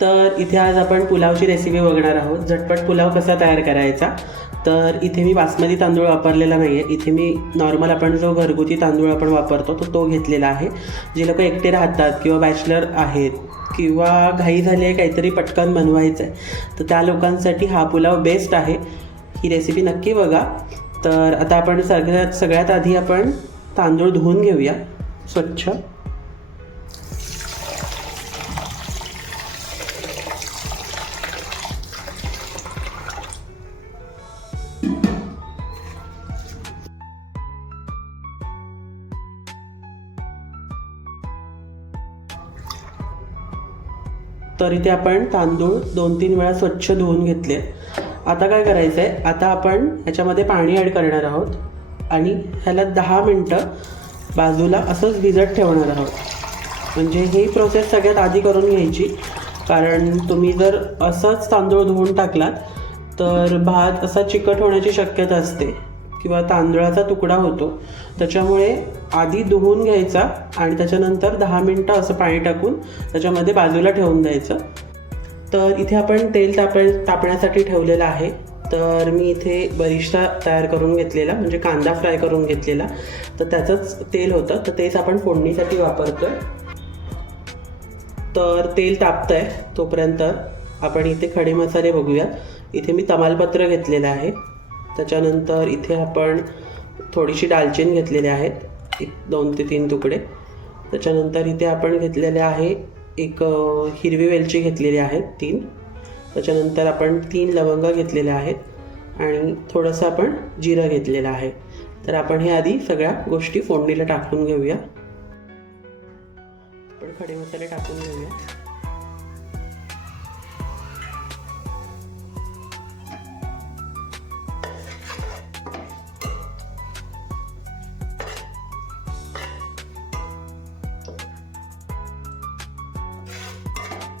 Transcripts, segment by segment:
तर इथे आज आपण पुलावची रेसिपी बघणार आहोत. झटपट पुलाव कसा तयार करायचा? तर इथे मी बासमती तांदूळ वापरलेला नाही आहे इथे मी नॉर्मल आपण जो घरगुती तांदूळ आपण वापरतो तो तो घेतलेला आहे. जे लोक एकटे राहतात किंवा बॅचलर आहेत किंवा घाई झाली आहे काहीतरी पटकन बनवायचं आहे तर त्या लोकांसाठी हा पुलाव बेस्ट आहे. ही रेसिपी नक्की बघा. तर आता आपण सगळ्यात सगळ्यात आधी आपण तांदूळ धुवून घेऊया. स्वच्छ. तर इथे आपण तांदूळ दोन तीन वेळा स्वच्छ धुवून घेतले. आता काय करायचं आहे आता आपण ह्याच्यामध्ये पाणी ॲड करणार आहोत आणि ह्याला दहा मिनटं बाजूला असंच भिजत ठेवणार आहोत. म्हणजे ही प्रोसेस सगळ्यात आधी करून घ्यायची. कारण तुम्ही जर असंच तांदूळ धुवून टाकलात तर भात असा चिकट होण्याची शक्यता असते किंवा तांदळाचा तुकडा होतो. त्याच्यामुळे आधी धुवून घ्यायचा आणि त्याच्यानंतर दहा मिनटं असं पाणी टाकून त्याच्यामध्ये बाजूला ठेवून द्यायचं. तर इथे आपण तेल ताप तापण्यासाठी ठेवलेलं आहे. तर मी इथे बरिष्ठा तयार करून घेतलेला म्हणजे कांदा फ्राय करून घेतलेला. तर त्याचंच तेल होतं. तर तेच आपण फोडणीसाठी वापरतो तर तेल तापतं आहे तोपर्यंत आपण इथे खडे मसाले बघूया. इथे मी तमालपत्र घेतलेलं आहे. त्याच्यानंतर इथे आपण थोडीशी दालचिनी घेतलेली आहेत. एक दोन ते तीन तुकडे. त्याच्यानंतर इथे आपण घेतलेले आहे एक हिरवी वेलची घेतलेली आहे तीन. त्याच्यानंतर आपण तीन लवंग घेतलेल्या आहेत आणि थोडंसं आपण जिरं घेतलेलं आहे. तर आपण हे आधी सगळ्या गोष्टी फोडणीला टाकून घेऊया. आपण खडे मसाले टाकून घेऊया.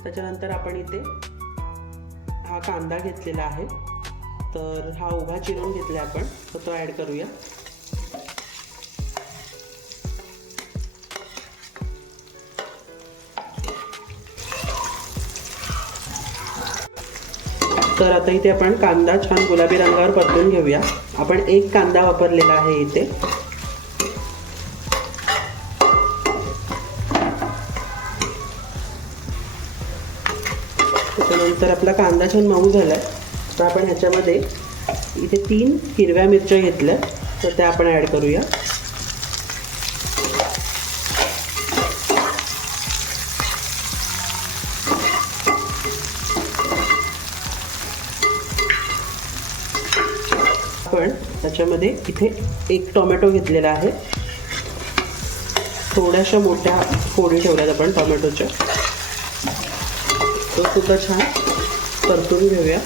त्याच्यानंतर आपण इथे हा कांदा घेतलेला आहे. तर हा उभा चिरून घेतला आपण. तर तो ॲड करूया. तर आता इथे आपण कांदा छान गुलाबी रंगावर परतून घेऊया. आपण एक कांदा वापरलेला आहे इथे. त्याच्यानंतर आपला कांदा छान मऊ झाला आहे तर आपण ह्याच्यामध्ये इथे तीन हिरव्या मिरच्या घेतल्या. तर त्या आपण ॲड करूया. आपण त्याच्यामध्ये इथे एक टोमॅटो घेतलेला आहे. थोड्याशा मोठ्या फोडी ठेवल्यात आपण टोमॅटोच्या. तो सुद्धा छान परतून घेऊया.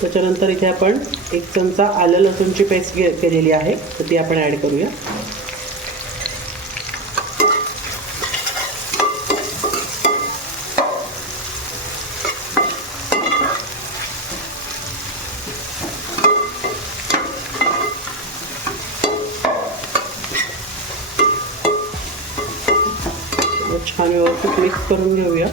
त्याच्यानंतर इथे आपण एक चमचा आलं लसूणची पेस्ट केलेली आहे तर ती आपण ॲड करूया. छान व्यवस्थित मिक्स करून घेऊया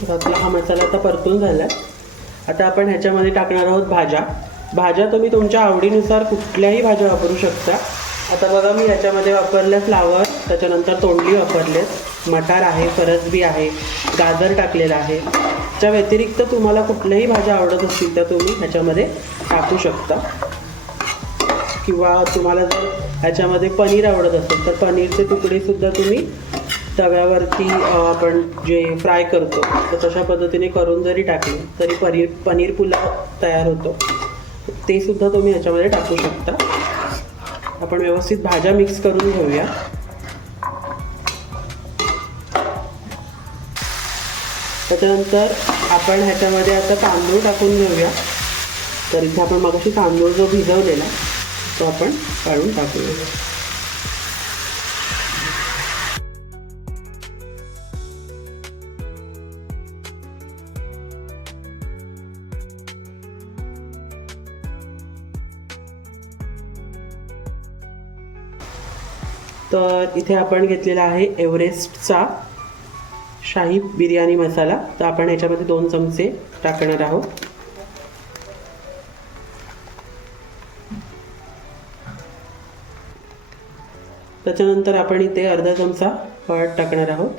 तर आपला हा मसाला आता परतून झाला आता आपण ह्याच्यामध्ये टाकणार आहोत भाज्या. भाज्या तुम्ही तुमच्या आवडीनुसार कुठल्याही भाज्या वापरू शकता. आता बघा मी ह्याच्यामध्ये वापरल्या फ्लावर त्याच्यानंतर तोंडली वापरलेत. मटार आहे फरसबी आहे गाजर टाकलेलं आहे. त्या व्यतिरिक्त तुम्हाला कुठल्याही भाज्या आवडत असतील तर तुम्ही ह्याच्यामध्ये टाकू शकता. किंवा तुम्हाला जर ह्याच्यामध्ये पनीर आवडत असेल तर पनीरचे तुकडेसुद्धा तुम्ही तव्यावरती आपण जे फ्राय करतो तर तशा पद्धतीने करून जरी टाकले तरी पनीर पनीर पुलाव तयार होतो. ते सुद्धा तुम्ही ह्याच्यामध्ये टाकू शकता. आपण व्यवस्थित भाज्या मिक्स करून घेऊया. त्याच्यानंतर आपण ह्याच्यामध्ये आता तांदूळ टाकून घेऊया. तर इथे आपण मगाशी तांदूळ जो भिजवलेला तो आपण काढून टाकूया. तर इथे आपण घेतलेला आहे एव्हरेस्टचा शाही बिर्याणी मसाला. तर आपण याच्यामध्ये दोन चमचे टाकणार आहोत. त्याच्यानंतर आपण इथे अर्धा चमचा हळद टाकणार आहोत.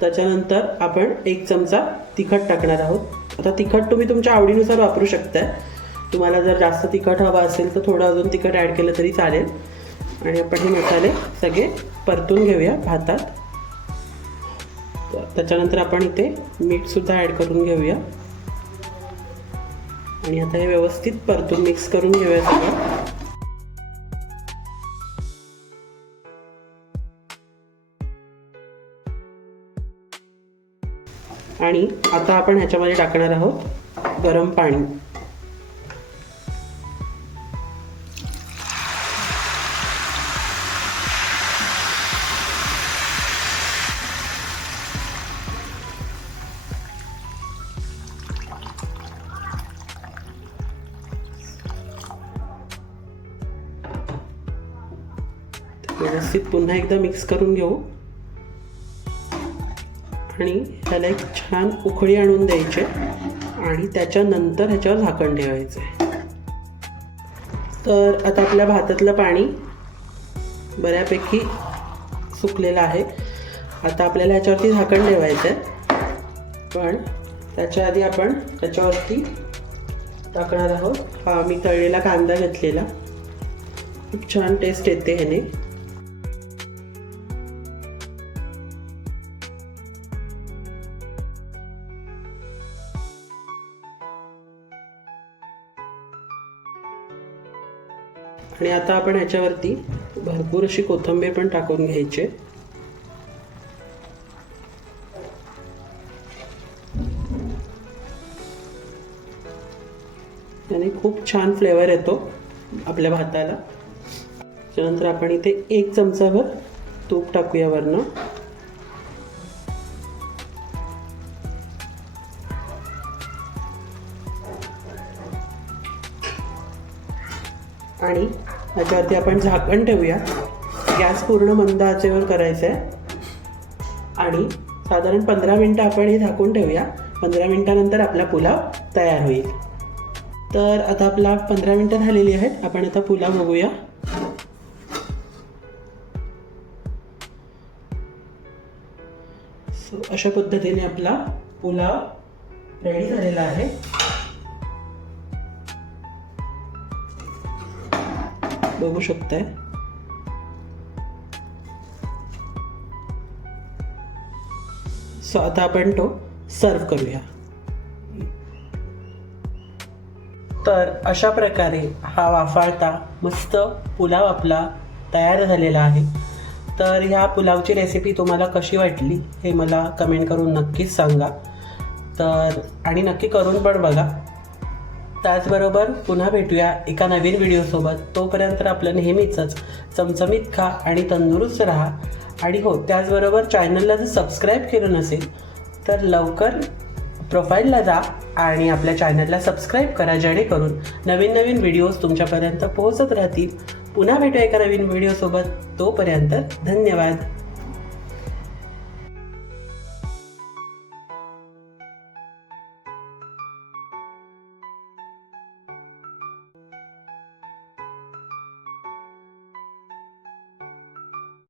त्याच्यानंतर आपण एक चमचा तिखट टाकणार आहोत. आता तिखट तुम्ही तुमच्या आवडीनुसार वापरू शकताय. तुम्हाला जर जास्त तिखट हवं असेल तर थोडं अजून तिखट ॲड केलं तरी चालेल. आणि आपण हे मसाले सगळे परतून घेऊया भातात. त्याच्यानंतर आपण इथे मीठसुद्धा ॲड करून घेऊया. आणि आता हे व्यवस्थित परतून मिक्स करून घेऊया सगळं. आणि आता आपण ह्याच्यामध्ये टाकणार आहोत गरम पाणी. व्यवस्थित पुन्हा एकदा मिक्स करून घेऊ. आणि त्याला एक छान उकळी आणून द्यायचे. आणि त्याच्यानंतर ह्याच्यावर झाकण ठेवायचं. तर आता आपल्या भातातलं पाणी बऱ्यापैकी सुकलेलं आहे. आता आपल्याला ह्याच्यावरती झाकण ठेवायचं आहे पण त्याच्या आधी आपण त्याच्यावरती टाकणार आहोत. हा मी तळलेला कांदा घेतलेला. खूप छान टेस्ट येते ह्याने. आणि आता आपण ह्याच्यावरती भरपूर अशी कोथिंबीर पण टाकून घ्यायची. त्याने खूप छान फ्लेवर येतो आपल्या भाताला. त्यानंतर आपण इथे एक चमचाभर तूप टाकूया वरनं. आणि त्याच्यावरती आपण झाकण ठेवूया. गॅस पूर्ण मंद आचेवर करायचं आहे आणि साधारण पंधरा मिनटं आपण हे झाकून ठेवूया. पंधरा मिनटानंतर आपला पुलाव तयार होईल. तर आता आपला पंधरा मिनटं झालेली आहेत. आपण आता पुलाव बघूया. सो अशा पद्धतीने आपला पुलाव रेडी झालेला आहे. बघू शकताय. सो आता आपण तो सर्व करूया. तर अशा प्रकारे हा वाफाळता मस्त पुलाव आपला तयार झालेला आहे. तर ह्या पुलावची रेसिपी तुम्हाला कशी वाटली हे मला कमेंट करून नक्कीच सांगा. तर आणि नक्की करून पण बघा. त्याचबरोबर पुन्हा भेटूया एका नवीन व्हिडिओसोबत तोपर्यंत आपलं नेहमीचंच चमचमीत खा आणि तंदुरुस्त राहा. आणि हो त्याचबरोबर चॅनलला जर सबस्क्राईब केलं नसेल तर लवकर प्रोफाईलला जा आणि आपल्या चॅनलला सबस्क्राईब करा जेणेकरून नवीन नवीन व्हिडिओज तुमच्यापर्यंत पोहोचत राहतील. पुन्हा भेटूया एका नवीन व्हिडिओसोबत तोपर्यंत धन्यवाद.